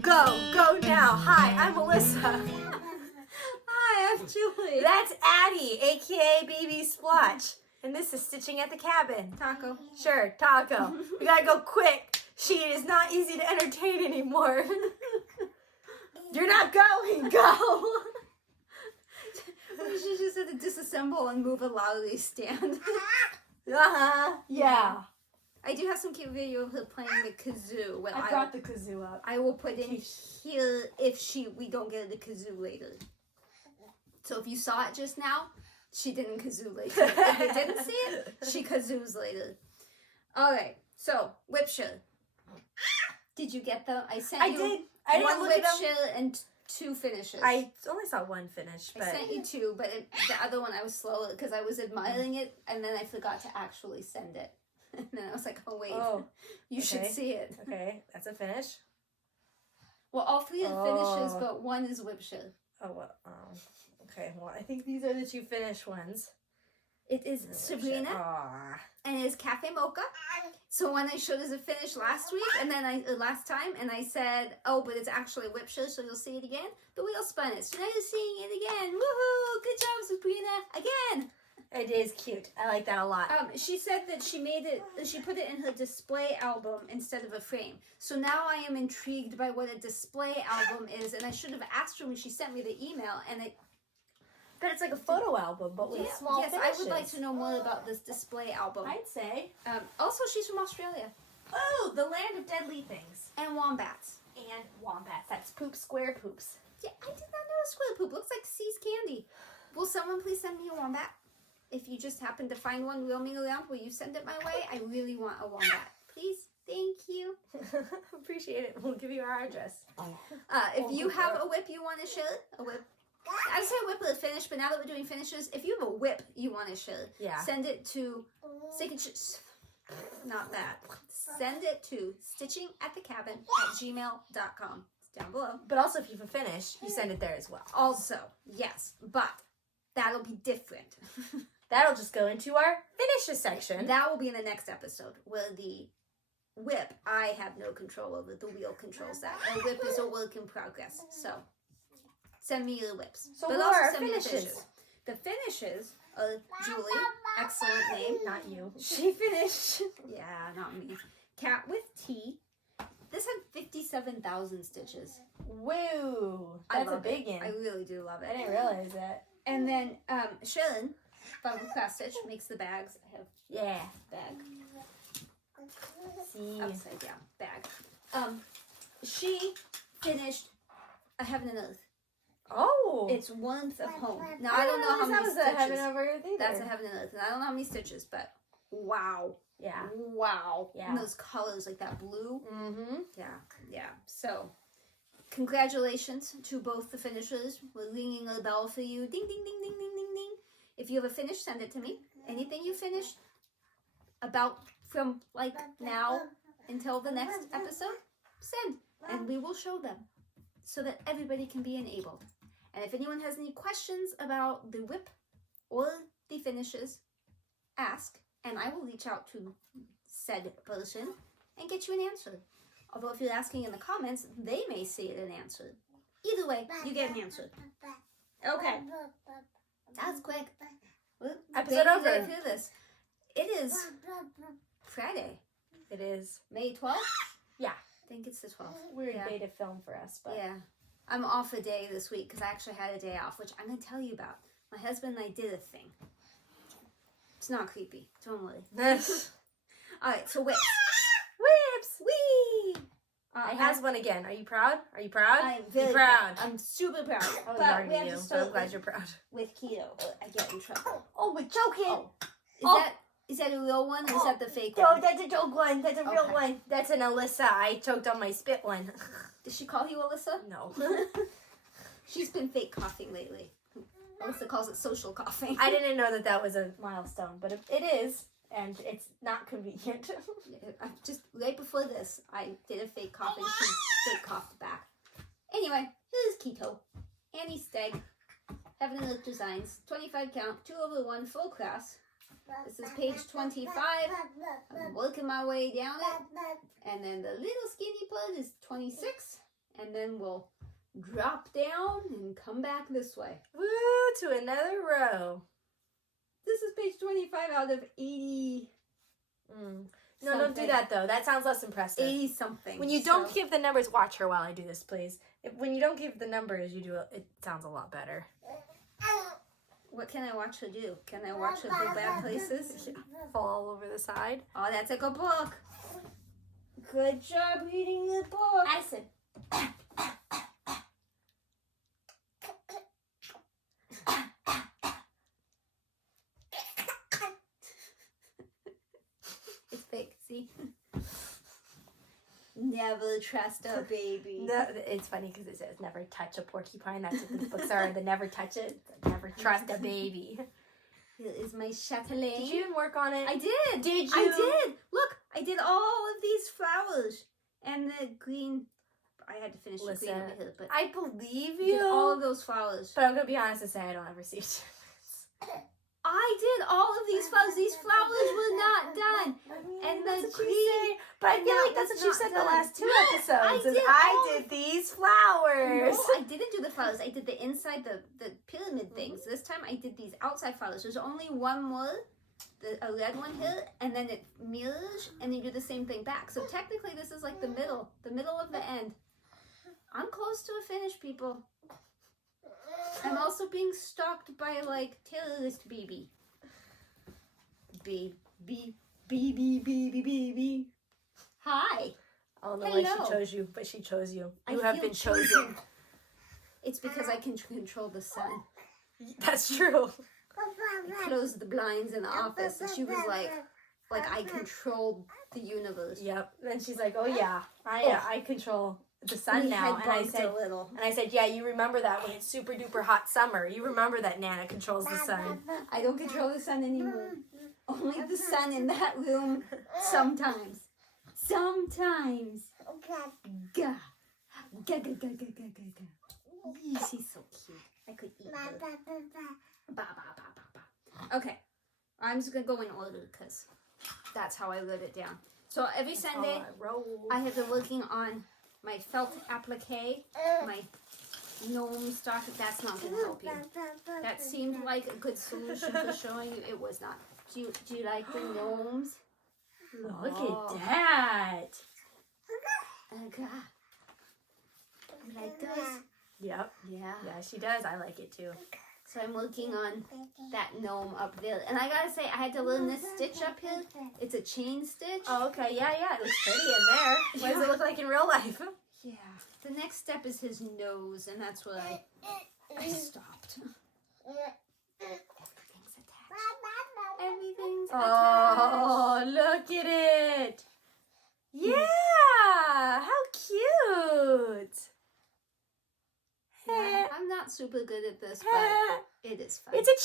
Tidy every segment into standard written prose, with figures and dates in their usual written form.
Go now. Hi, I'm Melissa. Hi, I'm Julie. That's Addie, aka Baby Splotch. And this is Stitching at the Cabin. Taco. Sure, Taco. We gotta go quick. She is not easy to entertain anymore. You're not going. Go. We should just have to disassemble and move a loudly stand. Yeah. I do have some cute video of her playing the kazoo. Well, I brought the kazoo up. I will put in here if we don't get the kazoo later. So if you saw it just now, she didn't kazoo later. If you didn't see it, she kazoos later. Alright, so WIP SHARE. Did you get them? I sent you did. I didn't one look WIP at them. SHARE and 2 finishes. I only saw one finish, but I sent you 2, but the other one I was slow because I was admiring it, and then I forgot to actually send it. And then I was like, oh wait, you should see it. Okay, that's a finish. Well, all 3 are finishes, but 1 is WIP SHARE. Oh, well, okay, well, I think these are the 2 finished ones. It is Sabrina, and it is Cafe Mocha. So when I showed as a finish last week, and then last time, and I said, oh, but it's actually WIP SHARE, so you'll see it again. The wheel spun it, so now you're seeing it again. Woohoo! Good job, Sabrina! Again. It is cute. I like that a lot. She said that she put it in her display album instead of a frame. So now I am intrigued by what a display album is, and I should have asked her when she sent me the email, and But it's like a photo album, but with small finishes. I would like to know more about this display album. I'd say. Also, she's from Australia. Oh, the land of deadly things. And wombats. And wombats. That's poop, square poops. Yeah, I did not know a square poop. Looks like C's candy. Will someone please send me a wombat? If you just happen to find one roaming around, will you send it my way? I really want a wombat. Please? Thank you. Appreciate it. We'll give you our address. If you have a WIP you want to share, a WIP. I say WIP with a finish, but now that we're doing finishes, if you have a WIP you want to share, send it to not that. Send it to StitchingAtTheCabin@gmail.com. It's down below. But also, if you have a finish, you send it there as well. Also, yes, but that'll be different. That'll just go into our finishes section. That will be in the next episode, where the WIP, I have no control over. The wheel controls that. A WIP is a work in progress. So, send me your WIPs. So but what also are our send me the finishes? The finishes are Julie, excellent name. Not you. She finished. Yeah, not me. Cat with T. This had 57,000 stitches. Woo! That's a big one. I really do love it. I didn't realize that. And then Sharon from Class Stitch makes the bags. I have bag. See. Upside down bag. She finished A Heaven and Earth. Oh. It's Warmth of Home. Now I don't know how many stitches. That was a Heaven over Earth either. That's A Heaven and Earth. And I don't know how many stitches, but wow. Yeah. Wow. Yeah. And those colors like that blue. Mm-hmm. Yeah. So, congratulations to both the finishers. We're ringing a bell for you. Ding, ding, ding, ding, ding, ding, ding. If you have a finish, send it to me. Anything you finished about from like now until the next episode, send. And we will show them so that everybody can be enabled. And if anyone has any questions about the WIP or the finishes, ask. And I will reach out to said person and get you an answer. Although if you're asking in the comments, they may see it and answer. Either way, you get an answer. Okay. That's quick. Episode over. Right through this. It is Friday. It is. May 12th? Yeah. I think it's the 12th. Weird day to film for us, but yeah. I'm off a day this week because I actually had a day off, which I'm going to tell you about. My husband and I did a thing. It's not creepy. Don't worry. Alright, so WIPs. WIPs! Whee! I has one again. Are you proud? Are you proud? I'm very proud. I'm super proud. I was But we have you, to so start I'm glad you're proud. with keto. I get in trouble. Oh, we're joking. Is that a real one or is that the fake No, one? that's a joke one. That's a real one. That's an Alyssa. I choked on my spit one. Did she call you Alyssa? No. She's been fake coughing lately. Alyssa calls it social coughing. I didn't know that was a milestone, but it is, and it's not convenient. Just right before this, I did a fake cough and she fake coughed back. Anyway, here's keto. Annie Steg. Heaven and Earth Designs. 25 count, 2/1 full class. This is page 25. I'm working my way down it. And then the little skinny part is 26. And and then we'll drop down and come back this way. Woo, to another row. This is page 25 out of 80. No, don't do that though. That sounds less impressive. 80 something. When you don't give the numbers, watch her while I do this, please. When you don't give the numbers, you do it sounds a lot better. What can I watch her do? Can I watch her go bad places? Fall all over the side. Oh, that's a good book. Good job reading the book. Addison. It's fake, see? Never trust a baby. No, it's funny because it says never touch a porcupine. That's what these books are. The never touch it. Never trust a baby. Here is my Chatelaine. Did you even work on it? I did. Did you? I did. Look, I did all of these flowers. And the green. I had to finish the green over here. But I believe I you. did all of those flowers. But I'm going to be honest and say I don't ever see it. I did all of these flowers. These flowers were not done. And the green. But I feel like that's what you said the last two episodes. I did these flowers. No, I didn't do the flowers. I did the inside, the pyramid things. This time I did these outside flowers. There's only one more, a red one here, and then it mirrors, and you do the same thing back. So technically this is like the middle of the end. I'm close to a finish, people. I'm also being stalked by like terrorist BB. B. Hi. I don't know why she chose you, but she chose you. You I have feel been chosen. It's because I can control the sun. That's true. I closed the blinds in the office, and she was like I controlled the universe. Yep. Then she's like, "Oh yeah, I control the sun now." And I said, "Yeah, you remember that when it's super duper hot summer. You remember that Nana controls the sun." I don't control the sun anymore. Only the sun in that room. Sometimes. Gah. Gah. She's so cute. I could eat her. Ba. Okay. I'm just going to go in order because that's how I wrote it down. So every Sunday, I have been working on my felt applique, my gnome stock. That's not going to help you. That seemed like a good solution for showing you. It was not. Do you like the gnomes? Look at that. Okay. You like those? Yep. Yeah. Yeah, she does. I like it too. So I'm working on that gnome up there. And I gotta say, I had to learn this stitch up here. It's a chain stitch. Oh, okay. Yeah. It looks pretty in there. What does it look like in real life? Yeah. The next step is his nose, and that's where I stopped. Everything's attached. Oh, look at it. Yeah. How cute. Yeah, I'm not super good at this, but it is fun. It's a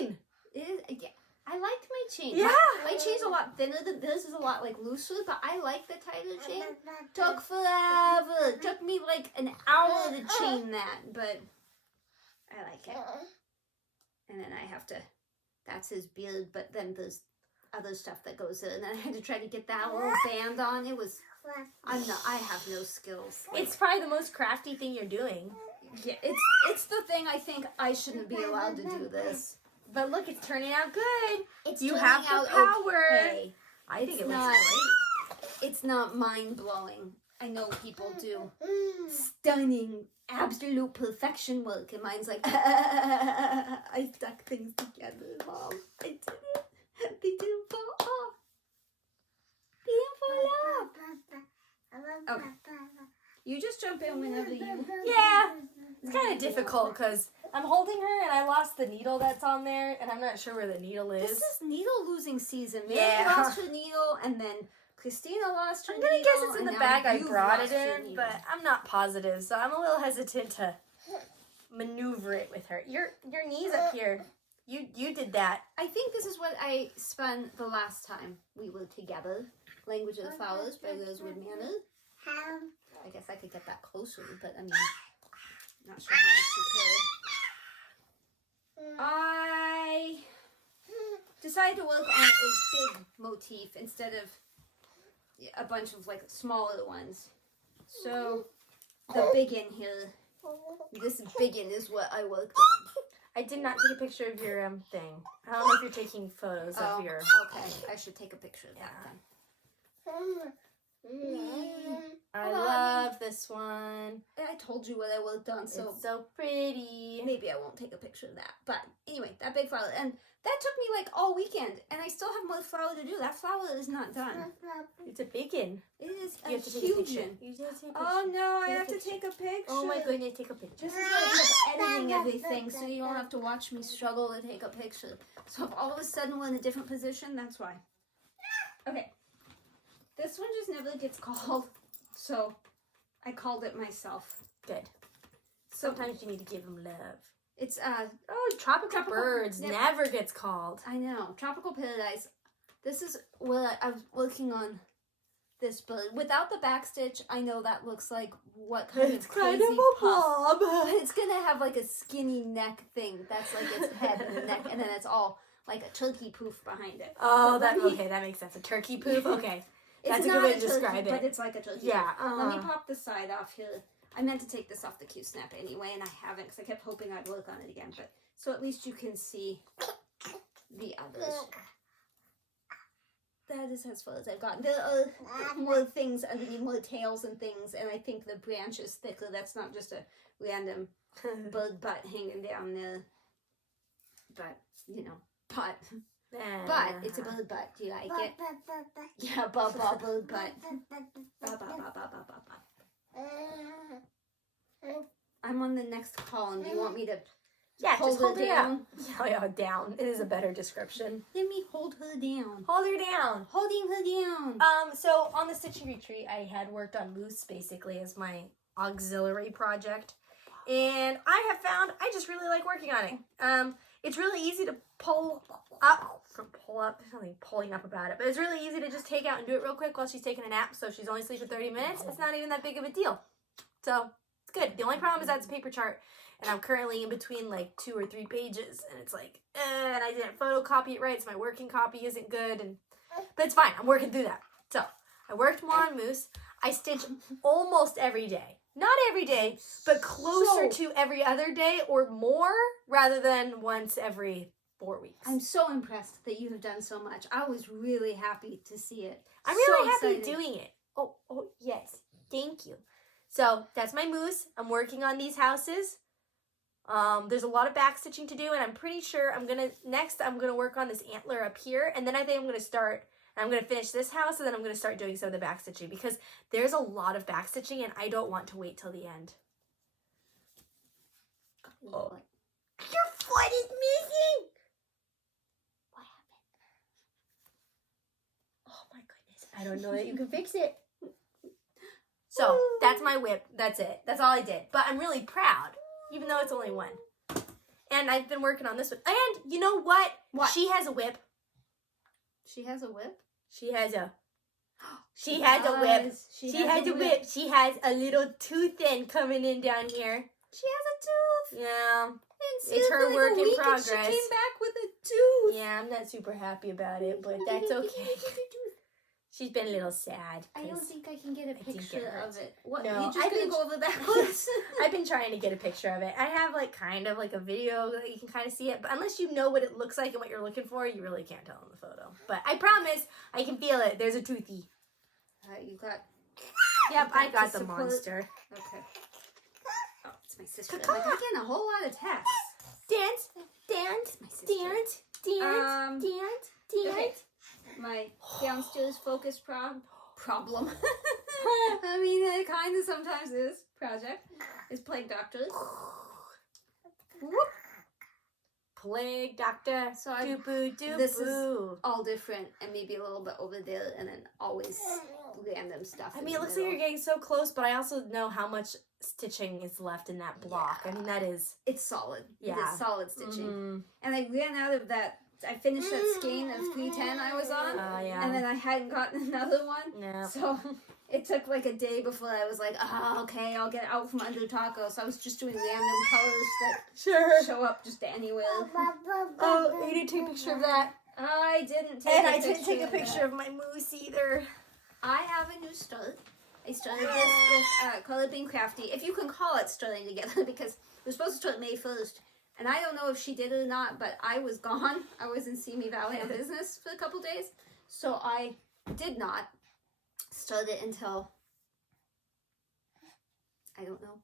chain. It is, yeah. I liked my chain. Yeah. My chain's a lot thinner than this. Is a lot like looser, but I like the tighter chain. Took forever. Took me like an hour to chain that, but I like it. And then I have to, that's his beard, but then there's other stuff that goes in. And I had to try to get that little band on. It was, I have no skills. It's probably the most crafty thing you're doing. Yeah, it's the thing I think I shouldn't be allowed to do this. But look, it's turning out good. You turning have the out power. Okay. I think it looks not- great. It's not mind-blowing. I know people do stunning, absolute perfection work, and mine's like, I stuck things together, Mom. I did it. They didn't fall off. They didn't fall off. Okay. You just jump in whenever you... Yeah. It's kind of difficult because I'm holding her and I lost the needle that's on there and I'm not sure where the needle is. This is needle losing season. Mary Yeah. lost her needle, and then Christina lost her I'm needle. going to guess it's in the and bag now I you've brought lost it your in, needle. but I'm not positive, so I'm a little hesitant to maneuver it with her. Your knees up here. You did that. I think this is what I spun the last time we were together. Language of the Flowers by Rosewood Manor. I guess I could get that closer, but I mean, not sure how much you could. I decided to work on a big motif instead of a bunch of like smaller ones. So the biggin here. This biggin is what I worked on. I did not take a picture of your thing. I don't know if you're taking photos of your... Okay, I should take a picture of that then. I love this one. I told you what I worked on, so... It's so pretty. Maybe I won't take a picture of that. But anyway, that big flower. And that took me like all weekend. And I still have more flower to do. That flower is not done. It's a bacon. It is You have to take a huge picture. one. You have to take a picture. Oh no, I Take a have to picture. take a picture. Oh my goodness, take a picture. This is like editing everything, so you don't have to watch me struggle to take a picture. So if all of a sudden we're in a different position, that's why. Okay. This one just never gets called, so I called it myself. Good. So Sometimes you need to give them love. it's Tropical Birds never gets called. I know, Tropical Paradise. This is what I was working on. This bird without the backstitch. I know that looks like what kind of crazy puff. blob. But it's gonna have like a skinny neck thing. That's like its head and the neck, and then it's all like a turkey poof behind it. Oh, But that makes sense. A turkey poop. Okay, It's that's a not good way to turkey, describe it. But it's like a turkey. Yeah. Let me pop the side off here. I meant to take this off the Q-snap anyway, and I haven't because I kept hoping I'd work on it again. But so at least you can see the others. That is as far as I've gotten. There are more things underneath, more tails and things, and I think the branch is thicker. That's not just a random bird butt hanging down there. But, you know, butt. But it's a bird butt. Do you like it? Yeah, bird butt. I'm on the next column. Do you want me to Yeah, hold just hold her her down? down. Yeah, down. It is a better description. Let me hold her down. Hold her down. Holding her down. So on the stitching retreat, I had worked on Moose basically as my auxiliary project, and I have found I just really like working on it. It's really easy to pull up. There's nothing pulling up about it, but it's really easy to just take out and do it real quick while she's taking a nap. So if she's only asleep for 30 minutes, it's not even that big of a deal. So it's good. The only problem is that it's a paper chart, and I'm currently in between like 2 or 3 pages, and it's like, and I didn't photocopy it right, so my working copy isn't good, but it's fine. I'm working through that. So I worked more on Moose. I stitch almost every day. Not every day, but closer to every other day or more, rather than once every 4 weeks. I'm so impressed that you have done so much. I was really happy to see it. I'm really So happy excited. doing it. Oh, yes. Thank you. So that's my Moose. I'm working on these houses. There's a lot of back stitching to do, and I'm pretty sure I'm gonna work on this antler up here, and then I think I'm gonna finish this house, and then I'm gonna start doing some of the back stitching because there's a lot of back stitching, and I don't want to wait till the end. Oh, your foot is missing. What happened? Oh my goodness! I don't know that you can fix it. So that's my WIP. That's it. That's all I did. But I'm really proud, even though it's only one. And I've been working on this one. And you know what? What? She has a WIP. She has a whip? She has a whip. She has a whip. She has a little tooth in coming in down here. She has a tooth. Yeah. And It's her like work a in week and progress. She came back with a tooth. Yeah, I'm not super happy about it, but that's okay. She's been a little sad. I don't think I can get a picture of it. What? No, You just gonna go over backwards? I've been trying to get a picture of it. I have kind of a video that you can kind of see it, but unless you know what it looks like and what you're looking for, you really can't tell in the photo. But I promise, I can feel it. There's a toothy. You got... Yep, I got to the support- monster. Okay. Oh, it's my sister. I'm getting a whole lot of text. Dance. My sister. Dance. Okay. My downstairs focus problem. I mean, it kind of sometimes is. Project is Plague Doctor. Whoop. Plague Doctor. So I- Doo-boo-doo-boo. this is all different and maybe a little bit over there, and then always random stuff. I mean, it looks like you're getting so close, but I also know how much stitching is left in that block. Yeah. I mean, that is... It's solid. It Yeah. is solid stitching. Mm. And I ran out of that. I finished that skein of 310 I was on, Oh, yeah. and then I hadn't gotten another one. Yeah. So it took like a day before I was like, okay, I'll get out from under taco. So I was just doing random colors that Sure. show up just anywhere. Oh, you didn't take a picture of that. I didn't take And a I picture didn't take a of picture that. of my moose either. I have a new start, I started this with Color Being Crafty, if you can call it starting together, because we're supposed to start May 1st. And I don't know if she did it or not, but I was gone. I was in Simi Valley on business for a couple days. So I did not start it until, I don't know.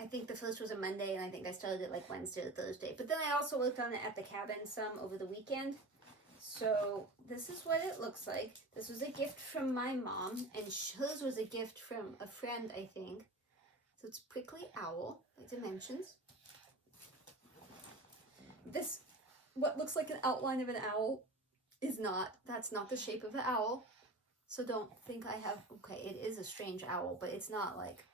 I think the first was a Monday, and I think I started it like Wednesday or Thursday. But then I also worked on it at the cabin some over the weekend. So this is what it looks like. This was a gift from my mom, and hers was a gift from a friend, I think. So it's Prickly Owl by Dimensions. This, what looks like an outline of an owl, is not. That's not the shape of an owl. So don't think I have, okay, it is a strange owl, but it's not like.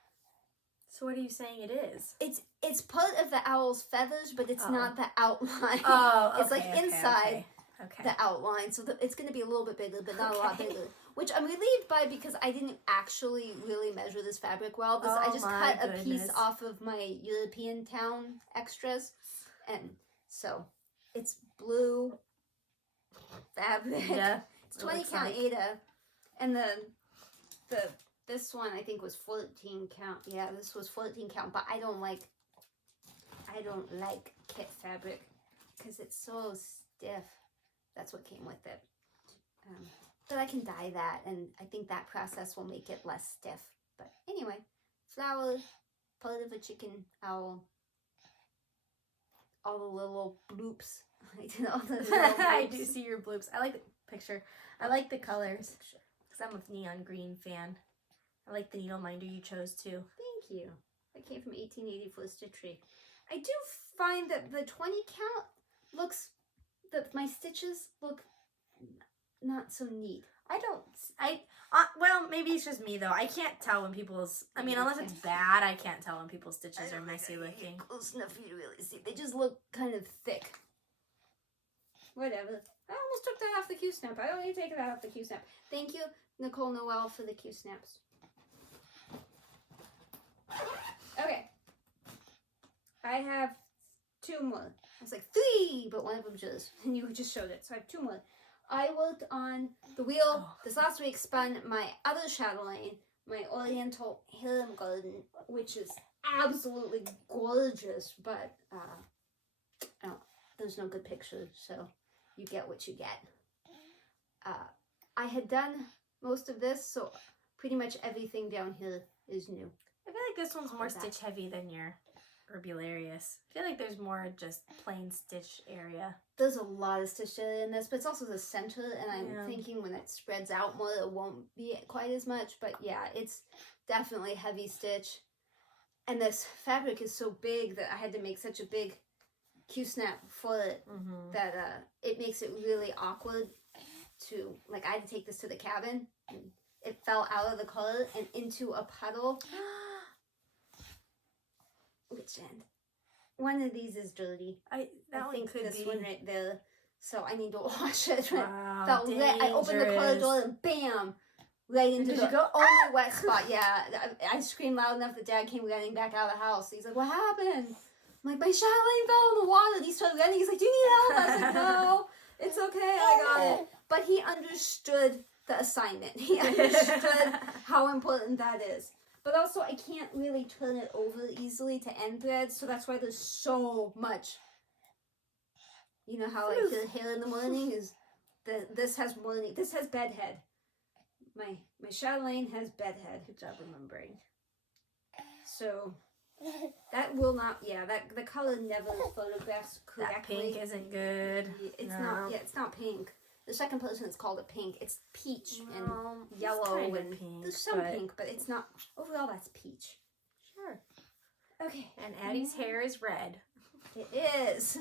So what are you saying it is? It's part of the owl's feathers, but it's not the outline. Oh, okay, it's like inside okay. the outline, so it's going to be a little bit bigger, but not a lot bigger. Which I'm relieved by because I didn't actually really measure this fabric well. I just cut a piece off of my European Town extras, and so it's blue fabric. Yeah, it's 20 count Ada, and this one I think was 14 count. Yeah, this was 14 count, but I don't like kit fabric because it's so stiff. That's what came with it. But I can dye that, and I think that process will make it less stiff. But anyway, flower, part of a chicken owl, all the little bloops. I did all the little bloops. I do see your bloops. I like the picture. I like the colors because I'm a neon green fan. I like the needle minder you chose too. Thank you. That came from 1884 Stitchery. I do find that the 20 count looks, my stitches look not so neat. Well, maybe it's just me though. I can't tell when people's, I mean, unless it's bad, I can't tell when people's stitches are messy looking. Close enough for you to really see. They just look kind of thick. Whatever. I almost took that off the Q-snap. I don't need to take that off the Q-snap. Thank you, Nicole Noel, for the Q-snaps. Okay. I have 2 more. I was like 3, but one of them just, and you just showed it. So I have 2 more. I worked on the wheel. This last week spun my other chatelaine, my Oriental Harem Garden, which is absolutely gorgeous, but there's no good picture, so you get what you get. I had done most of this, so pretty much everything down here is new. I feel like this one's more stitch heavy than your Herbularius. I feel like there's more just plain stitch area. There's a lot of stitch area in this, but it's also the center, and I'm thinking when it spreads out more, it won't be quite as much. But yeah, it's definitely heavy stitch. And this fabric is so big that I had to make such a big Q-snap for it that it makes it really awkward to, like, I had to take this to the cabin, and it fell out of the color and into a puddle. Which end? One of these is dirty. I think this one right there. So I need to wash it. Wow, I opened the color door and bam! Right into the only wet spot. Yeah. I screamed loud enough that Dad came running back out of the house. He's like, what happened? I'm like, my chatelaine fell in the water. And he started running. He's like, do you need help? I was like, no, it's okay. I got it. But he understood the assignment. He understood how important that is. But also, I can't really turn it over easily to end threads, so that's why there's so much. You know how I feel hair in the morning is this has morning. This has bedhead. My chatelaine has bedhead. Good job remembering. So that will not. Yeah, that the color never photographs correctly. That pink isn't good. It's not. Yeah, it's not pink. The second person is called a pink. It's peach and yellow and pink, there's some pink, but it's not. Overall, that's peach. Sure. Okay. And Addie's hair is red. It is.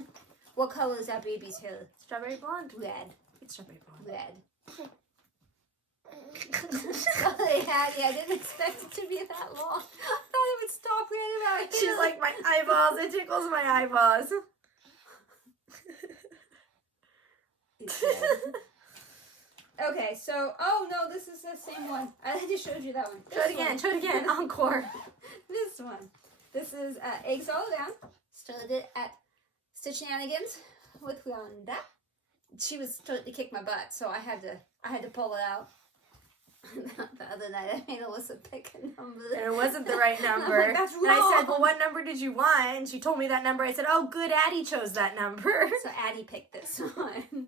What color is that baby's hair? Strawberry blonde. Red. It's strawberry blonde. Red. Sorry, Addie. I didn't expect it to be that long. I thought it would stop right about here. She's like, my eyeballs. It tickles my eyeballs. Okay, so, oh no, this is the same one. I just showed you that one. Show it again. Encore. This one. This is Eggs All Around. Started at StitchingAtTheCabin with Rhonda. She was starting to kick my butt, so I had to pull it out. The other night I made Alyssa pick a number. And it wasn't the right number. Like, that's wrong. And I said, well, what number did you want? And she told me that number. I said, oh, good, Addie chose that number. So Addie picked this one.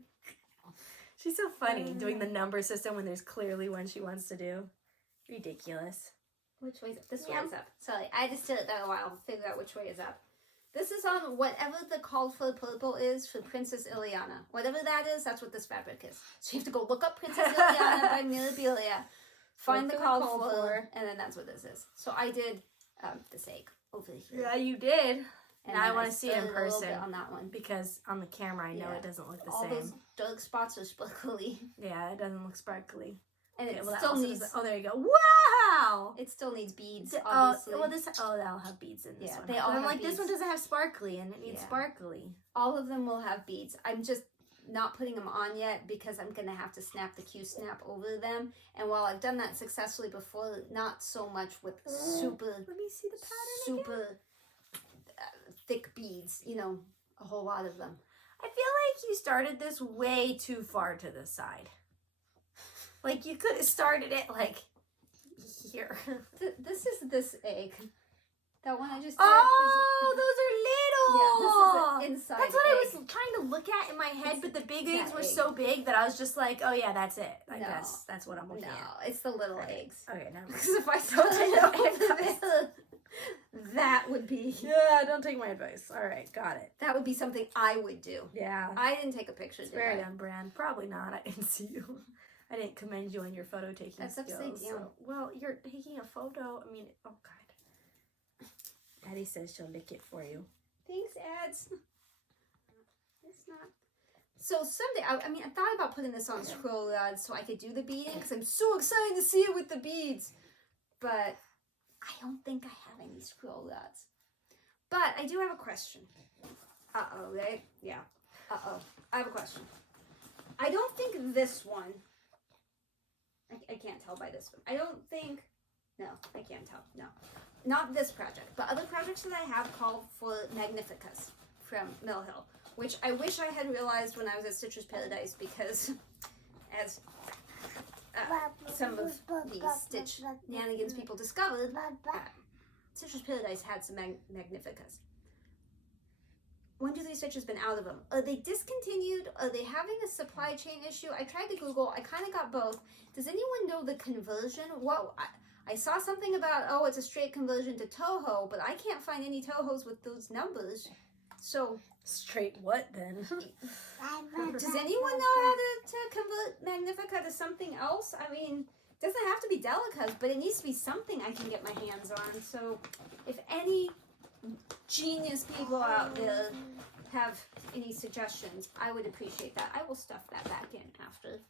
She's so funny doing the number system when there's clearly one she wants to do. Ridiculous. Which way is up? This way is up. Sorry, I just did it that a while to figure out which way is up. This is on whatever the called for purple is for Princess Ileana. Whatever that is, that's what this fabric is. So you have to go look up Princess Ileana by Mirabilia, find the called for, and then that's what this is. So I did this egg over here. Yeah, you did. And now I want to see it in person. A little bit on that one. Because on the camera, I know it doesn't look the All same. those dark spots are sparkly. Yeah, it doesn't look sparkly. And it well, still needs... Oh, there you go. Wow! It still needs beads, obviously. That'll have beads in this one. They all I'm have like, beads. this one doesn't have sparkly, and it needs sparkly. All of them will have beads. I'm just not putting them on yet because I'm going to have to snap the Q-snap over them. And while I've done that successfully before, not so much with super... Let me see the pattern super thick beads, you know, a whole lot of them. I feel like you started this way too far to the side. Like, you could have started it, like, here. This is this egg. That one I just did. Oh, those are little! Yeah, this is an inside That's what I egg. was trying to look at in my head, but the big eggs were egg. so big that I was just like, oh yeah, that's it. I No. guess that's what I'm looking at. No, it's the little eggs. Okay, now Because if I started it over there, that would be... Yeah, don't take my advice. All right, got it. That would be something I would do. Yeah. I didn't take a picture, It's did very I? on brand. Probably not. I didn't see you. I didn't commend you on your photo taking That's skills. upside down. So, well, you're taking a photo. I mean, oh God. Addie says she'll lick it for you. Thanks, ads. It's not... So someday, I mean, I thought about putting this on scroll rods so I could do the beading because I'm so excited to see it with the beads. But I don't think I have any scroll rods. But I do have a question. Uh-oh, right? Yeah. Uh-oh. I have a question. I don't think this one... I can't tell by this one. I don't think... No, I can't tell. No. Not this project, but other projects that I have called for Magnificas from Mill Hill, which I wish I had realized when I was at Stitchers Paradise because as some of the Stitch Nanigans people discovered, Stitchers Paradise had some Magnificas. When do these stitches been out of them? Are they discontinued? Are they having a supply chain issue? I tried to Google. I kind of got both. Does anyone know the conversion? What I saw something about, oh, it's a straight conversion to Toho, but I can't find any Tohos with those numbers. So... Straight what, then? Does anyone know how to convert Magnifica to something else? I mean, it doesn't have to be Delicas, but it needs to be something I can get my hands on. So if any genius people out there have any suggestions, I would appreciate that. I will stuff that back in after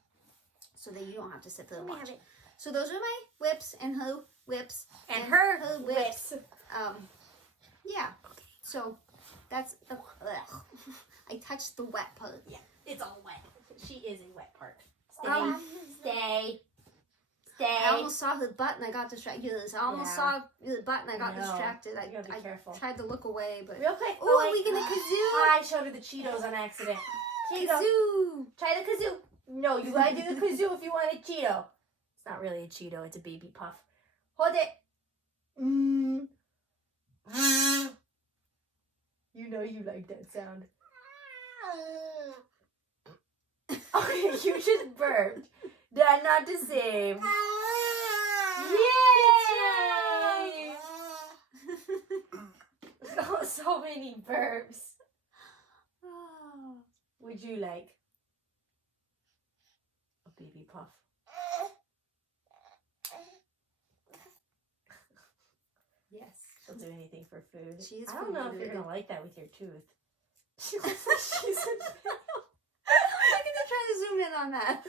so that you don't have to sit there and watch. So those are my whips and her whips. And her whips. Yeah. So that's... I touched the wet part. Yeah, it's all wet. She is a wet part. Stay. I almost saw her butt and I got distracted. I almost saw her butt and I got distracted. I careful. tried to look away, but... Real quick. Oh, are we gonna kazoo? I showed her the Cheetos on accident. Kazoo! Try the kazoo. No, you gotta do the kazoo if you want a Cheeto. It's not really a Cheeto, it's a baby puff. Hold it. You know you like that sound. Okay, you just burped. That's not the same. Yay! Oh, so many burps. Would you like a baby puff? Yes. She'll do anything for food. She's I don't know if food you're eater. gonna like that with your tooth. She looks like she's in pain. I'm gonna try to zoom in on that.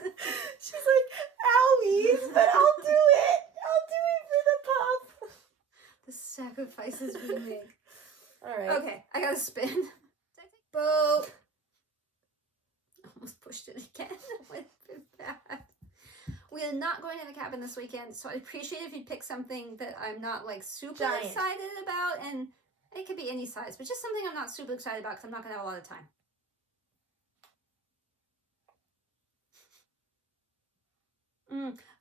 She's like, owies, but I'll do it. I'll do it for the puff. The sacrifices we make. All right. Okay, I gotta spin. Boop. Almost pushed it again. With bad. We are not going to the cabin this weekend, so I'd appreciate if you'd pick something that I'm not like super Giant. excited about, and it could be any size, but just something I'm not super excited about because I'm not gonna have a lot of time.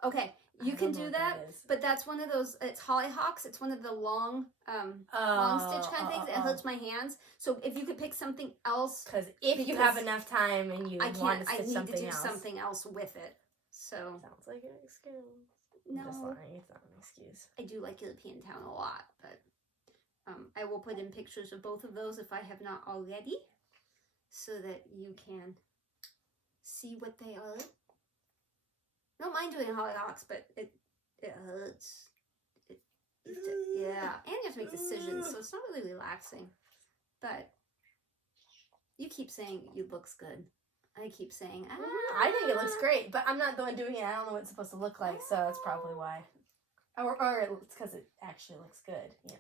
Okay, You can do that, but that's one of those, it's hollyhocks. It's one of the long stitch kind of things. It hurts my hands. So if you could pick something else. Because if you have enough time and you want to stitch something else. I need to do something else with it. So. Sounds like an excuse. No. Just lying. It's not an excuse. I do like European Town a lot, but I will put in pictures of both of those if I have not already, so that you can see what they are. I don't mind doing hollyhocks, but it hurts. Yeah, and you have to make decisions, so it's not really relaxing. But you keep saying it looks good. I keep saying, I think it looks great, but I'm not the one doing it. I don't know what it's supposed to look like, so that's probably why. Or it's because it actually looks good, you know.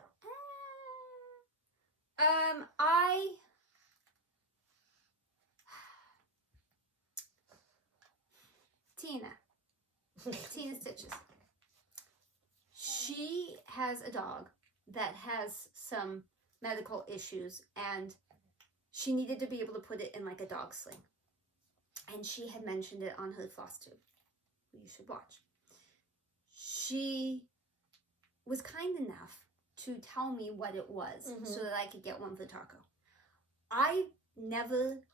Tina Stitches. She has a dog that has some medical issues, and she needed to be able to put it in like a dog sling. And she had mentioned it on her FlossTube. You should watch. She was kind enough to tell me what it was so that I could get one for Taco. I'm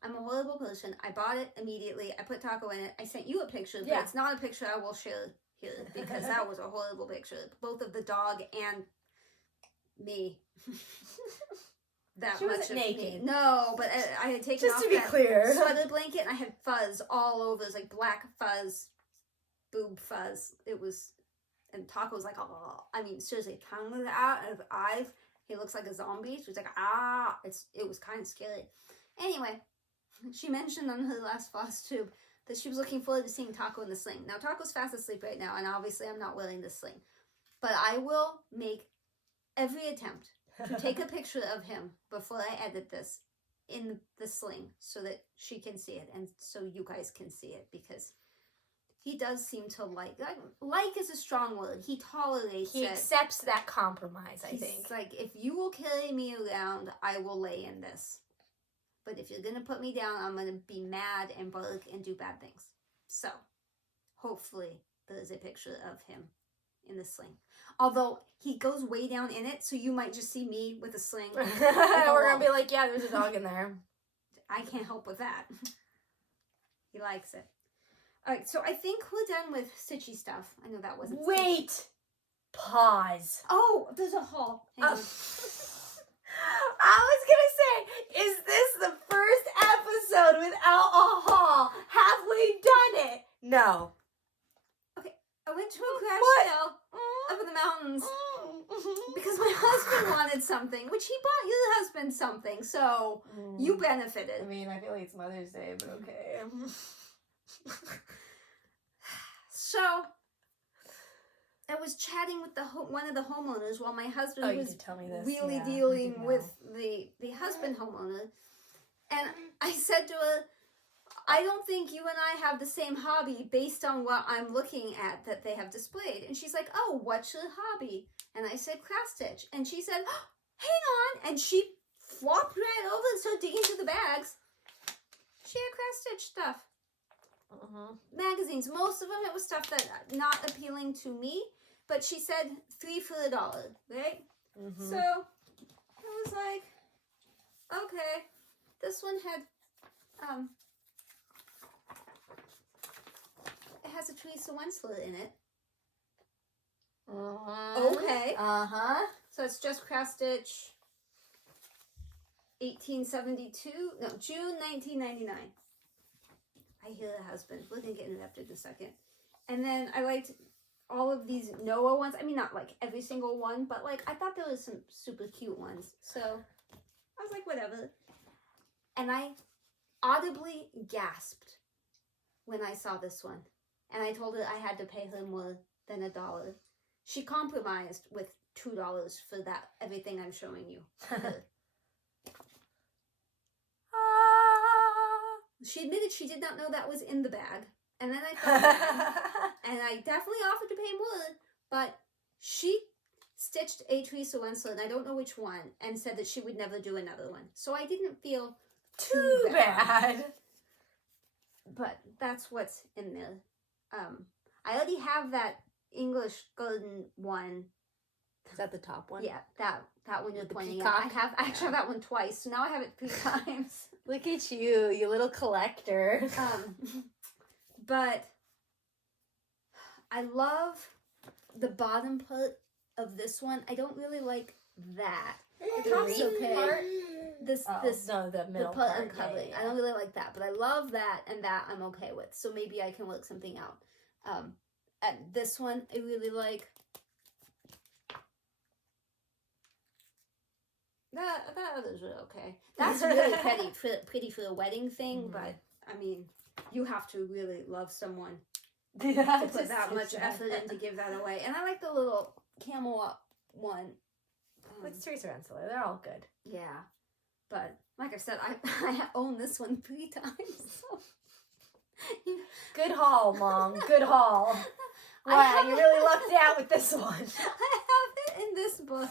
a horrible person. I bought it immediately. I put Taco in it. I sent you a picture, but it's not a picture I will share here because that was a horrible picture. Both of the dog and me. She wasn't naked. No, but I had taken off that sweater blanket and I had fuzz all over. It was like black fuzz, boob fuzz. It was, and Taco was like, oh, I mean, seriously, tongue was out of his eyes. He looks like a zombie. She was like, it was kind of scary. Anyway, she mentioned on her last FlossTube that she was looking forward to seeing Taco in the sling. Now, Taco's fast asleep right now, and obviously I'm not wearing the sling. But I will make every attempt to take a picture of him before I edit this in the sling so that she can see it and so you guys can see it, because he does seem to like is a strong word. He tolerates it. He accepts that compromise, I think. He's like, if you will carry me around, I will lay in this. But if you're going to put me down, I'm going to be mad and bark and do bad things. So, hopefully, there's a picture of him in the sling. Although, he goes way down in it, so you might just see me with a sling. We're going to be like, yeah, there's a dog in there. I can't help with that. He likes it. Alright, so I think we're done with stitchy stuff. I know that wasn't Wait! Stitchy. Pause. Oh, there's a haul. Hang on. I was gonna say, is this the first episode without a haul? Have we done it? No. Okay, I went to a crash sale up in the mountains because my husband wanted something, which he bought your husband something, so you benefited. I mean, I feel like it's Mother's Day, but okay. So I was chatting with one of the homeowners while my husband was really dealing with the husband homeowner. And I said to her, I don't think you and I have the same hobby based on what I'm looking at that they have displayed. And she's like, oh, what's your hobby? And I said, cross stitch. And she said, oh, hang on. And she flopped right over and started digging through the bags. She had cross stitch stuff. Magazines. Most of them, it was stuff that not appealing to me. But she said $3 for $1, right? So I was like, okay. This one had, it has a Teresa Wensler in it. Okay. So it's just cross stitch 1872, no, June 1999. I hear the husband. We're going to get interrupted in a second. And then I liked all of these Noah ones. I mean, not like every single one, but like I thought there was some super cute ones. So I was like, whatever. And I audibly gasped when I saw this one. And I told her I had to pay her more than $1. She compromised with $2 for that, everything I'm showing you. She admitted she did not know that was in the bag. And then I felt bad. And I definitely offered to pay more. But she stitched a Teresa Wensler, and I don't know which one, and said that she would never do another one. So I didn't feel too bad. But that's what's in there. I already have that English garden one. Is that the top one? Yeah, that one you're With the pointing at. peacock? I actually have that one twice, so now I have it 3 times. Look at you, you little collector. But I love the bottom part of this one. I don't really like that. The top's green okay. part? This No, the middle the part part. I'm covering. Yeah. I don't really like that, but I love that, and that I'm okay with. So maybe I can work something out. And this one I really like. That is really okay. That's really pretty for a wedding thing, but I mean, you have to really love someone to put that much effort in to give that away. And I like the little camel one. It's Teresa Rensselaer. They're all good. Yeah, but like I said, I own this one 3 times. So. Good haul, Mom. Good haul. Wow, you really lucked out with this one. I have it in this book.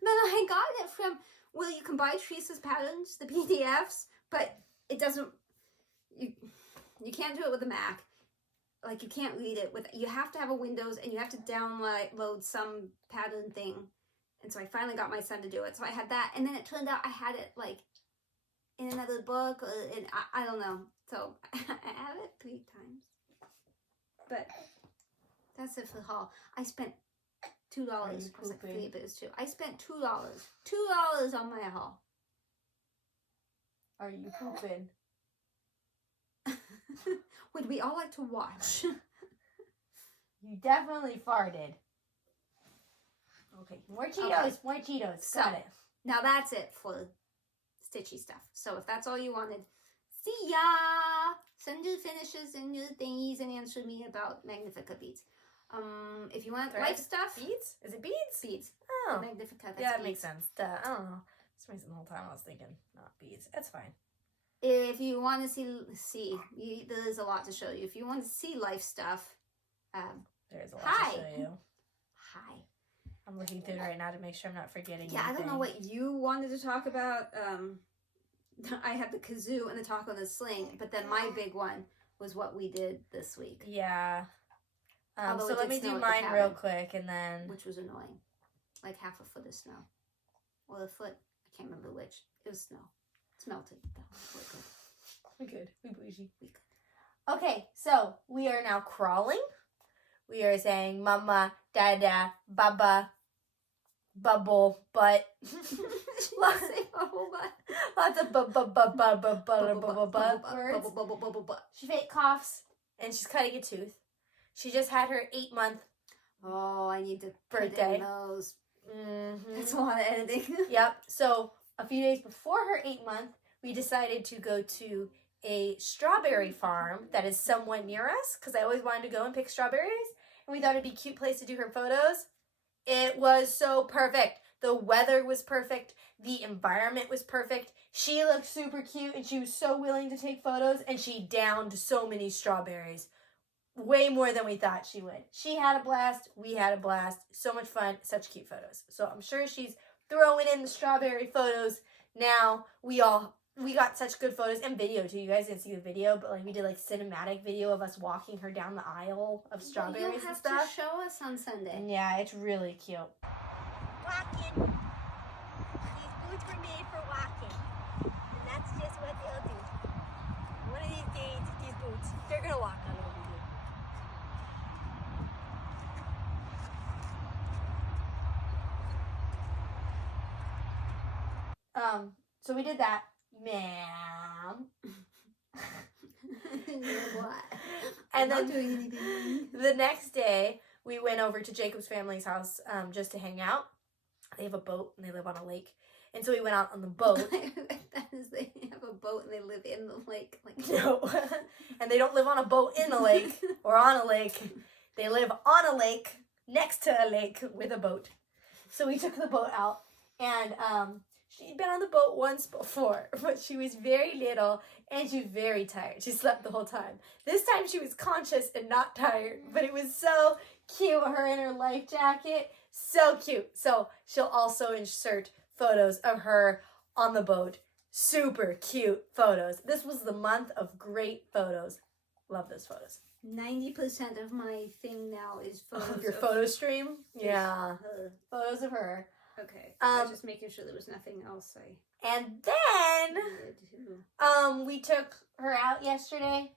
Then I got it from, well, you can buy Teresa's patterns, the PDFs, but it doesn't, you can't do it with a Mac. Like, you can't read it with, you have to have a Windows, and you have to download some pattern thing. And so I finally got my son to do it. So I had that, and then it turned out I had it, like, in another book, or in, I don't know. So I have it 3 times. But that's it for the haul. I spent $2. I was like, 3, but it's 2. I spent $2. $2 on my haul. Are you pooping? Would we all like to watch? You definitely farted. Okay, more Cheetos, Okay. more Cheetos. So, Got it. Now that's it for stitchy stuff. So if that's all you wanted, see ya! Send your finishes and your thingies and answer me about Magnifica beads. If you want life stuff, Beads? Is it beads? beads. Oh, Magnifica, that's yeah, that beads. makes sense. Duh, I don't know. For some reason the whole time I was thinking not beads. That's fine. If you want to see there's a lot to show you. If you want to see life stuff, There's a lot Hi. to show you. hi. I'm looking through it right now to make sure I'm not forgetting Yeah, I don't know what you wanted to talk about. I had the kazoo and the taco and the sling, but then my big one was what we did this week, Yeah. Although So it let did me snow do at the mine cabin. real quick and then... which was annoying. Like half a foot of snow. Or a foot. I can't remember which. It was snow. It's melted. Though. We're good. We good. We bougie. We good. Okay, so we are now crawling. We are saying mama, dada, baba, bubble, butt. Lots of words. She fake coughs and she's cutting a tooth. She just had her 8-month Oh, I need to birthday. put in those. Mm-hmm. That's a lot of editing. Yep. So a few days before her 8-month, we decided to go to a strawberry farm that is somewhat near us because I always wanted to go and pick strawberries, and we thought it'd be a cute place to do her photos. It was so perfect. The weather was perfect. The environment was perfect. She looked super cute, and she was so willing to take photos, and she downed so many strawberries. Way more than we thought she would. She had a blast. We had a blast. So much fun. Such cute photos. So I'm sure she's throwing in the strawberry photos now. We got such good photos and video too. You guys didn't see the video, but like we did like cinematic video of us walking her down the aisle of strawberries You'll and have stuff. to show us on Sunday. Yeah, it's really cute. Walking. These boots were made for walking. And that's just what they'll do. One of these days, these boots, they're going to walk on over here. So we did that. Ma'am. What? And I'm then not doing anything. the next day, we went over to Jacob's family's house just to hang out. They have a boat and they live on a lake. And so we went out on the boat. That is, they have a boat and they live in the lake. Like No. And they don't live on a boat in a lake or on a lake. They live on a lake, next to a lake with a boat. So we took the boat out and she'd been on the boat once before, but she was very little and she was very tired. She slept the whole time. This time she was conscious and not tired, but it was so cute. Her in her life jacket, so cute. So she'll also insert photos of her on the boat. Super cute photos. This was the month of great photos. Love those photos. 90% of my thing now is photos Of your photo stream? Yeah. her. Photos of her. Okay. I was just making sure there was nothing else I And then needed to. we took her out yesterday.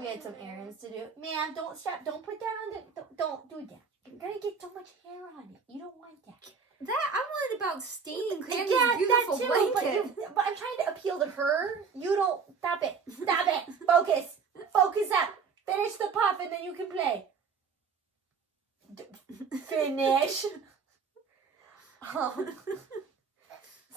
We had some errands to do. Man, don't stop. Don't put that on the. Don't do that. You're gonna get so much hair on it. You don't want that. That I'm worried about staining Granny's Yeah, beautiful that too. blanket. But I'm trying to appeal to her. You don't. Stop it. Stop it. Focus. Focus up. Finish the puff and then you can play. Finish.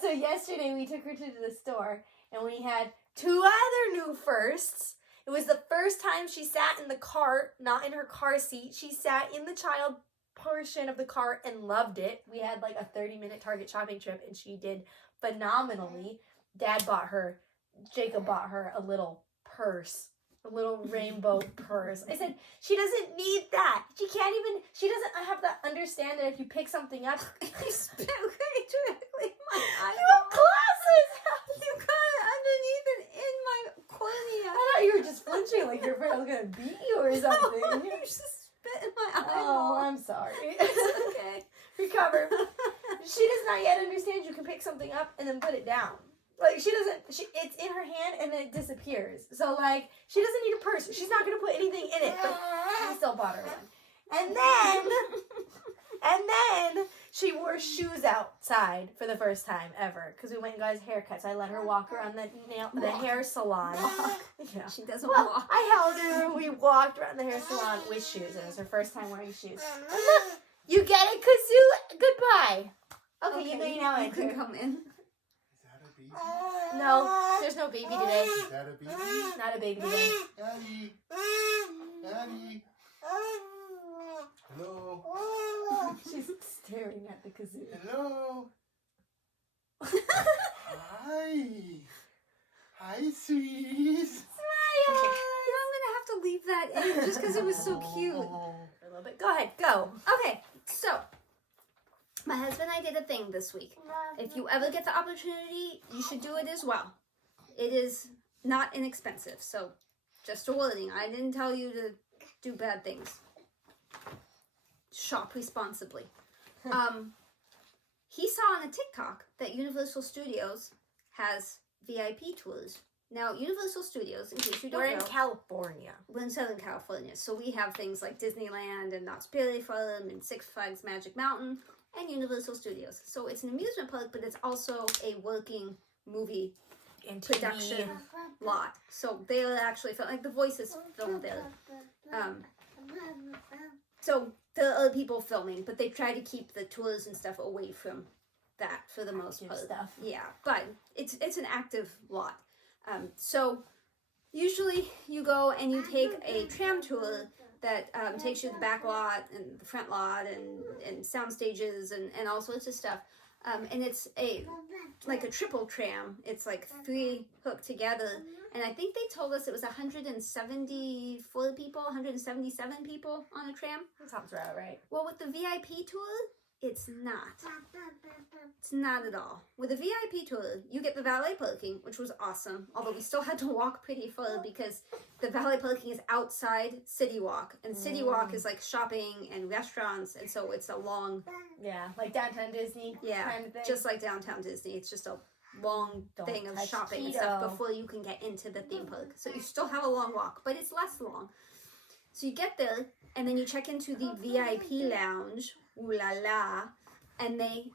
So yesterday we took her to the store and we had 2 other new firsts. It was the first time she sat in the cart, not in her car seat. She sat in the child portion of the cart and loved it. We had like a 30-minute Target shopping trip and she did phenomenally. Jacob bought her a little purse. A little rainbow purse. I said, she doesn't need that. She doesn't have to understand that if you pick something up. You spit right directly in my eye. You have glasses! You got it underneath and in my cornea. I thought you were just flinching like your friend was going to beat you or something. No, you just spit in my eye. Oh, I'm sorry. It's okay. Recover. She does not yet understand you can pick something up and then put it down. Like, it's in her hand and then it disappears. So, like, she doesn't need a purse. She's not going to put anything in it. But we still bought her one. And then she wore shoes outside for the first time ever. Because we went and got his haircuts. I let her walk around the hair salon. Yeah. She doesn't Well, walk. I held her. We walked around the hair salon with shoes. It was her first time wearing shoes. And look, you get it, Kazoo? Goodbye. Okay, you may now You enter. can come in. No, there's no baby today. Is that a baby? Not a baby today. Daddy. Daddy. Hello. She's staring at the kazoo. Hello. Hi. Hi, sweeties. I'm gonna have to leave that in just because it was so cute. For a little bit. Go ahead, go. Okay, so my husband and I did a thing this week. If you ever get the opportunity, you should do it as well. It is not inexpensive, so just a warning. I didn't tell you to do bad things. Shop responsibly. He saw on a TikTok that Universal Studios has VIP tours. Now, Universal Studios, in case you don't We're know, in California. we're in Southern California, so we have things like Disneyland and Knott's Berry Farm and Six Flags Magic Mountain and Universal Studios. So it's an amusement park, but it's also a working movie And production lot. So they'll actually film, like The Voice is filmed there. So there are other people filming, but they try to keep the tours and stuff away from that for the most part. stuff. Yeah, but it's an active lot. So usually you go and you take a tram tour that takes you to the back lot and the front lot and sound stages and all sorts of stuff. And it's like a triple tram. It's like 3 hooked together. And I think they told us it was 174 people, 177 people on a tram. That sounds right. Well, with the VIP tour, it's not. It's not at all. With a VIP tour, you get the valet parking, which was awesome. Although we still had to walk pretty far because the valet parking is outside City Walk. And City Walk is like shopping and restaurants. And so it's a long... Yeah, like downtown Disney kind of thing. just like downtown Disney. It's just a long thing of touch shopping and keto. stuff before you can get into the theme park. So you still have a long walk, but it's less long. So you get there, and then you check into the VIP lounge, ooh la la, and they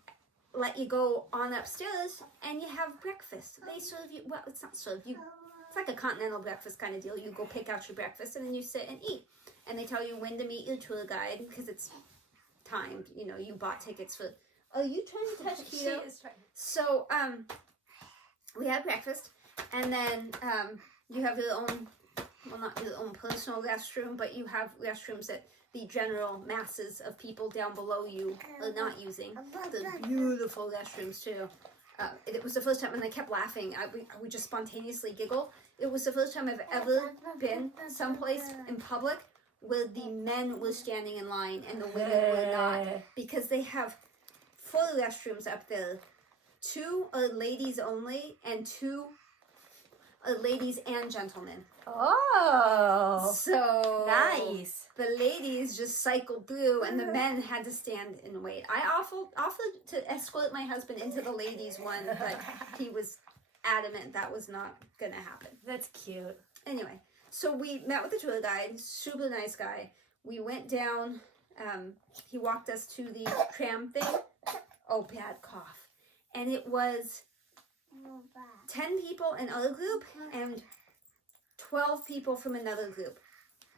let you go on upstairs, and you have breakfast. They serve you, well, it's not serve you, it's like a continental breakfast kind of deal. You go pick out your breakfast, and then you sit and eat. And they tell you when to meet your tour guide, because it's timed. You know, you bought tickets for... Are you trying to touch keto? She is trying. So, we had breakfast, and then you have your own, well, not your own personal restroom, but you have restrooms that the general masses of people down below you are not using. They're beautiful restrooms, too. It was the first time, and I kept laughing. I would just spontaneously giggle. It was the first time I've ever been someplace in public where the men were standing in line and the women were not, because they have 4 restrooms up there. 2 are ladies only, and 2 ladies and gentlemen. Oh, So nice. the ladies just cycled through, and the men had to stand and wait. I offered to escort my husband into the ladies one, but he was adamant that was not gonna happen. That's cute. Anyway, so we met with the tour guide, super nice guy. We went down. He walked us to the tram thing. Oh, bad cough. And it was 10 people in our group and 12 people from another group.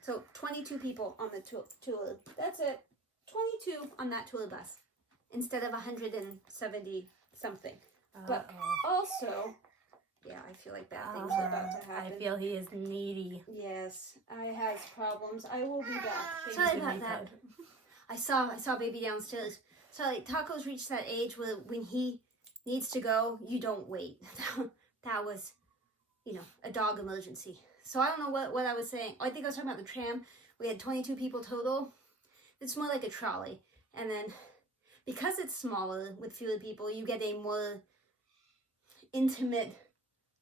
So 22 people on the tour. That's it. 22 on that tour bus instead of 170 something. But also, yeah, I feel like bad things are about to happen. I feel he is needy. Yes, I has problems. I will be back. Sorry Sorry about about that. that. I saw baby downstairs. So like Taco's reached that age where when he needs to go, you don't wait. That was, a dog emergency. So I don't know what I was saying. I think I was talking about the tram. We had 22 people total. It's more like a trolley. And then because it's smaller with fewer people, you get a more intimate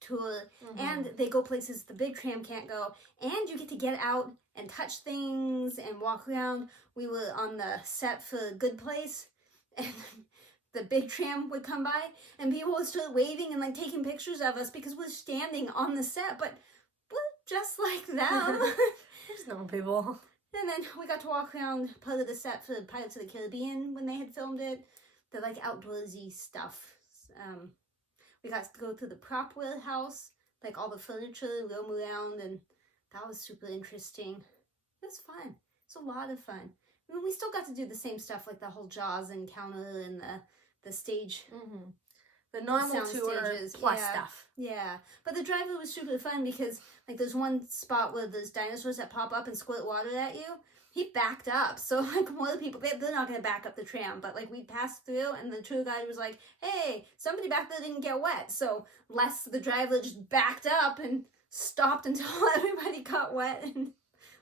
tour. And they go places the big tram can't go. And you get to get out and touch things and walk around. We were on the set for Good Place. And the big tram would come by and people would start waving and like taking pictures of us because we're standing on the set, but we're just like them. There's no people. And then we got to walk around part of the set for Pirates of the Caribbean when they had filmed it. The like outdoorsy stuff. We got to go through the prop warehouse, like all the furniture, roam around, and that was super interesting. It was fun. It's a lot of fun. I mean, we still got to do the same stuff, like the whole Jaws encounter and the stage. The normal Sound tour stages, plus yeah. stuff. Yeah, but the driver was super fun because, like, there's one spot where there's dinosaurs that pop up and squirt water at you. He backed up, so, like, more people, they're not going to back up the tram, but, like, we passed through, and the tour guide was like, hey, somebody back there didn't get wet, so the driver just backed up and stopped until everybody got wet, and,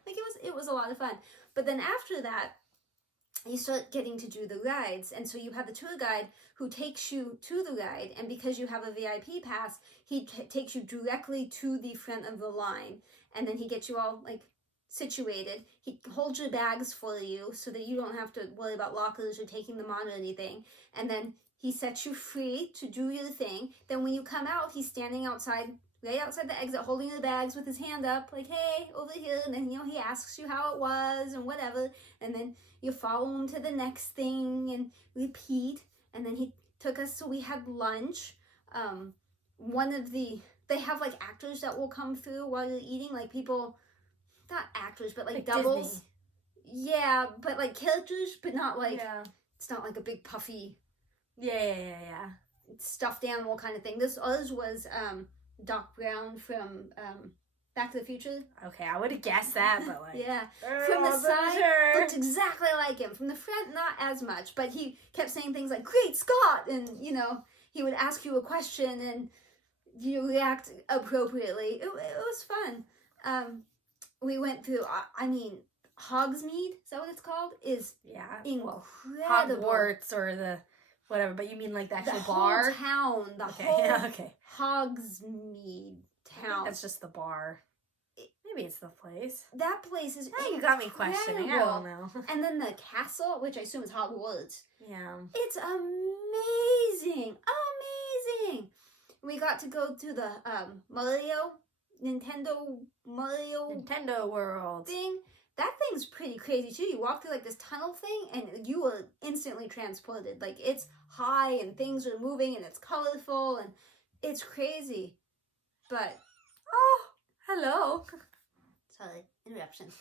like, it was a lot of fun. But then after that, you start getting to do the rides, and so you have the tour guide who takes you to the ride, and because you have a VIP pass, he takes you directly to the front of the line, and then he gets you all, like, situated. He holds your bags for you so that you don't have to worry about lockers or taking them on or anything, and then he sets you free to do your thing. Then when you come out, he's standing outside, right outside the exit, holding your bags with his hand up, like, hey, over here, and then, he asks you how it was and whatever, and then you follow him to the next thing and repeat. And then he took us, so we had lunch. They have like actors that will come through while you're eating, like people, not actors, but like doubles. Disney. Yeah, but like characters, but not like, It's not like a big puffy Yeah. stuffed animal kind of thing. Ours was Doc Brown from Back to the Future. Okay, I would have guessed that, but like... Yeah. From the side, sure. looked exactly like him. From the front, not as much. But he kept saying things like, Great Scott! And, he would ask you a question and you react appropriately. It was fun. We went through, Hogsmeade, is that what it's called? Is incredible. Hogwarts or the... whatever, but you mean like the actual bar? Whole town. Okay. Hogsmeade town. That's just the bar. Maybe it's the place. That place is Now you got me questioning. I don't know. And then the castle, which I assume is Hogwarts. Yeah. It's amazing. We got to go to the Nintendo World. thing. That thing's pretty crazy too. You walk through like this tunnel thing and you are instantly transported. Like it's high and things are moving and it's colorful and it's crazy. But Hello. sorry, interruption.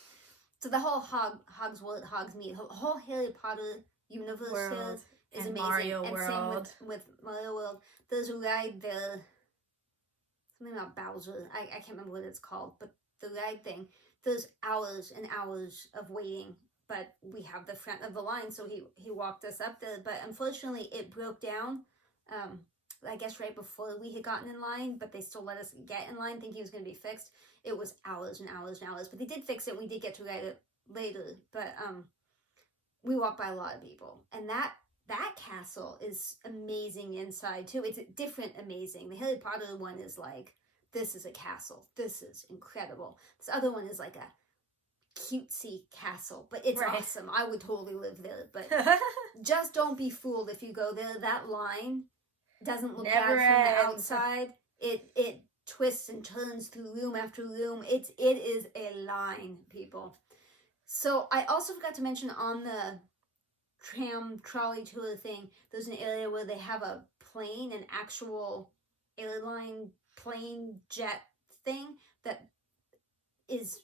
So the whole Hogsmeade, whole Harry Potter universe World here is and amazing. Mario and World. same with Mario World. There's a ride there, something about Bowser. I can't remember what it's called, but the ride thing. There's hours and hours of waiting, but we have the front of the line, so he walked us up there. But unfortunately, it broke down. I guess right before we had gotten in line, but they still let us get in line thinking it was going to be fixed. It was hours and hours and hours, but they did fix it. We did get to ride it later, but we walked by a lot of people, and that castle is amazing inside too. It's a different amazing. The Harry Potter one is like this is a castle. This is incredible. This other one is like a cutesy castle, but it's Right. awesome. I would totally live there, but just don't be fooled if you go there. That line doesn't look Never bad from the ends. outside. It twists and turns through room after room. It is a line, people. So I also forgot to mention on the tram trolley tour thing, there's an area where they have a plane, an actual airline plane jet thing that is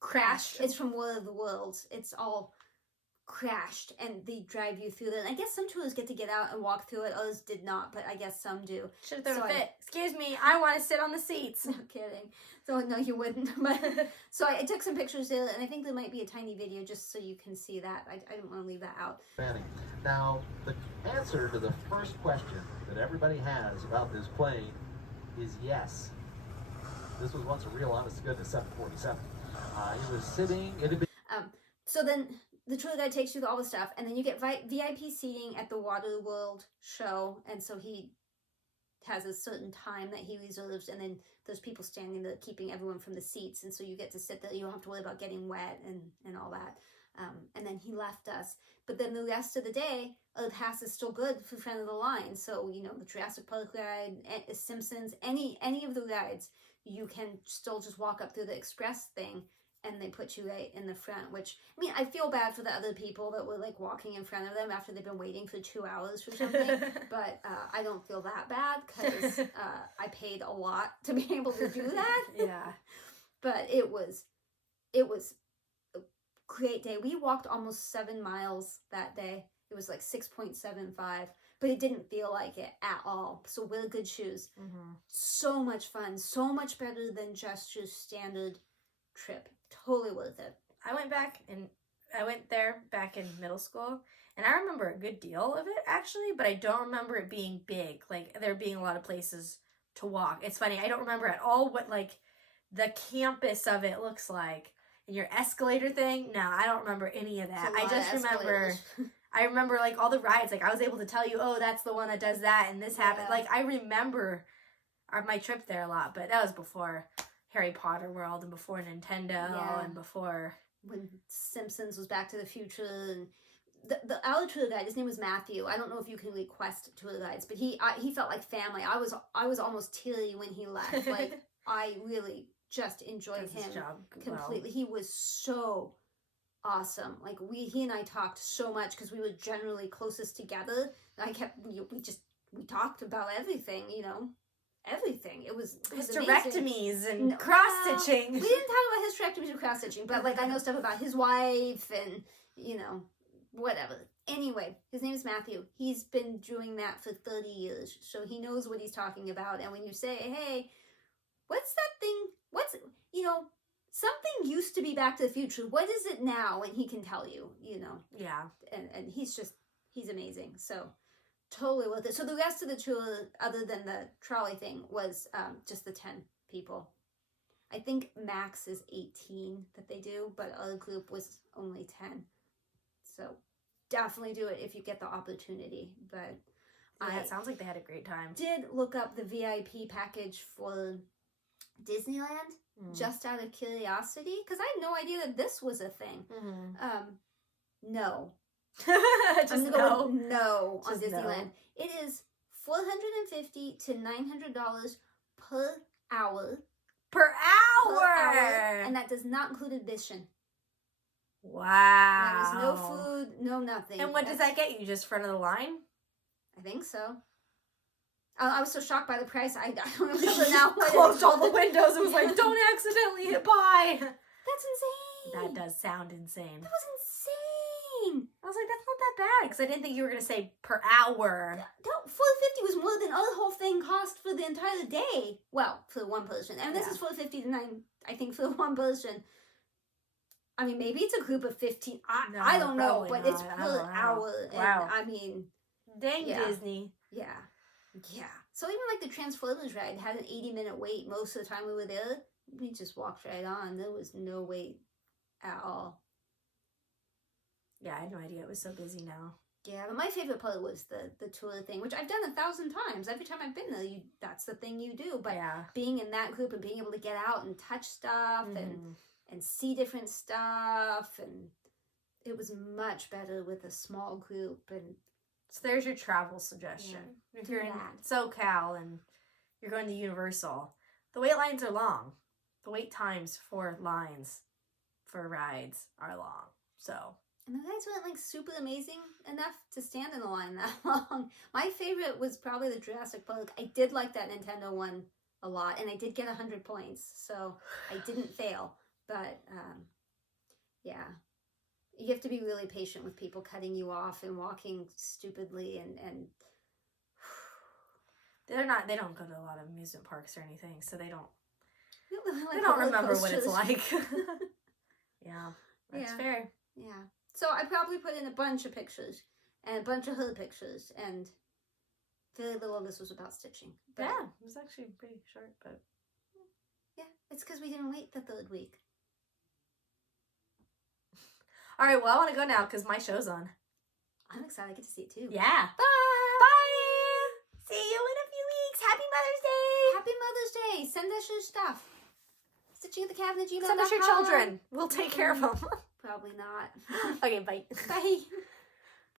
crashed. It's from War of the Worlds. It's all crashed, and they drive you through that. And I guess some tours get to get out and walk through it. Others did not, but I guess some do. Should have thrown So a I- fit. Excuse me, I want to sit on the seats. No kidding. So no, you wouldn't. But, so I took some pictures there, and I think there might be a tiny video just so you can see that. I didn't want to leave that out. Fanning. Now, the answer to the first question that everybody has about this plane is yes. This was once a real honest-to-goodness 747. It was sitting, it had been... So then the tour guide takes you to all the stuff, and then you get VIP seating at the Waterworld show, and so he has a certain time that he reserves, and then there's people standing there keeping everyone from the seats, and so you get to sit there. You don't have to worry about getting wet and all that. And then he left us. But then the rest of the day, the pass is still good for front of the line. So, you know, the Jurassic Park ride, Simpsons, any of the rides, you can still just walk up through the express thing, and they put you right in the front, which, I mean, I feel bad for the other people that were, like, walking in front of them after they've been waiting for 2 hours for something, but I don't feel that bad, because I paid a lot to be able to do that. Yeah. But it was a great day. We walked almost 7 miles that day. It was like 6.75, but it didn't feel like it at all. So wear good shoes. Mm-hmm. So much fun. So much better than just your standard trip. Totally worth it. I went there back in middle school, and I remember a good deal of it actually, but I don't remember it being big. Like there being a lot of places to walk. It's funny, I don't remember at all what like the campus of it looks like. And your escalator thing, no, I don't remember any of that. It's a lot I just of remember escalators. I remember like all the rides. Like I was able to tell you, oh, that's the one that does that and this happened. Yeah. Like I remember my trip there a lot, but that was before Harry Potter World and before Nintendo Yeah. and before When Simpsons was Back to the Future, and the our tour guide, his name was Matthew. I don't know if you can request tour guides, but he felt like family. I was almost teary when he left. Like I really just enjoyed does his him job completely. He was so awesome. Like he and I talked so much because we were generally closest together. We talked about everything, you know. Everything. It was amazing. hysterectomies and No, cross-stitching. We didn't talk about hysterectomies or cross-stitching, but like I know stuff about his wife and, you know, whatever. Anyway, his name is Matthew. He's been doing that for 30 years, so he knows what he's talking about. And when you say, hey, what's that thing? You know, something used to be Back to the Future. What is it now? And he can tell you, you know. Yeah. And he's amazing. So totally worth it. So the rest of the tour, other than the trolley thing, was just the 10 people. I think max is 18 that they do, but our group was only 10. So definitely do it if you get the opportunity. But Yeah, it sounds like they had a great time. did look up the VIP package for Disneyland just out of curiosity, because I had no idea that this was a thing. No. Just I'm gonna go with no on Just no. Disneyland. It is $450 to $900 per hour. per Per hour. and that does not include admission. Wow. That is no food, no nothing. And what does that get you? Just front of the line? I think so. I was so shocked by the price. I don't remember now. What Closed all the windows and was like, don't accidentally hit buy. That's insane. That does sound insane. That was insane. I was like, that's not that bad, because I didn't think you were going to say per hour. No, $450 was more than our whole thing cost for the entire day. Well, for one person. And this Yeah. is $450 to $9, I think, for one person. I mean, maybe it's a group of 15. No, I don't know, probably but not. it's I per don't know. hour. Wow. And I mean, Dang Yeah. Disney. yeah. Yeah. So even like the Transformers ride had an 80-minute wait most of the time we were there. We just walked right on. There was no wait at all. Yeah, I had no idea it was so busy now. Yeah, but my favorite part was the tour thing, which I've done 1,000 times. Every time I've been there, that's the thing you do. But Yeah. being in that group and being able to get out and touch stuff and see different stuff, and it was much better with a small group. And So there's your travel suggestion. Yeah. If you're in That. SoCal and you're going to Universal, the wait lines are long. The wait times for lines for rides are long. So And the rides weren't like super amazing enough to stand in the line that long. My favorite was probably the Jurassic Park. I did like that Nintendo one a lot, and I did get 100 points, so I didn't fail. But yeah, you have to be really patient with people cutting you off and walking stupidly, and they don't go to a lot of amusement parks or anything, so they don't like don't roller remember what it's coasters. like. Yeah, that's Yeah. fair. Yeah. So I probably put in a bunch of pictures and a bunch of her pictures, and very little of this was about stitching. But Yeah, it was actually pretty short, but yeah, it's because we didn't wait the 3rd week. all right. Well, I want to go now because my show's on. I'm excited. I get to see it too. Yeah. Bye. Bye. See you in a few weeks. Happy Mother's Day. Happy Mother's Day. Send us your stuff. StitchingAtTheCabin@gmail.com. Send us your children. We'll take care of them. Probably not. Okay, bye. Bye.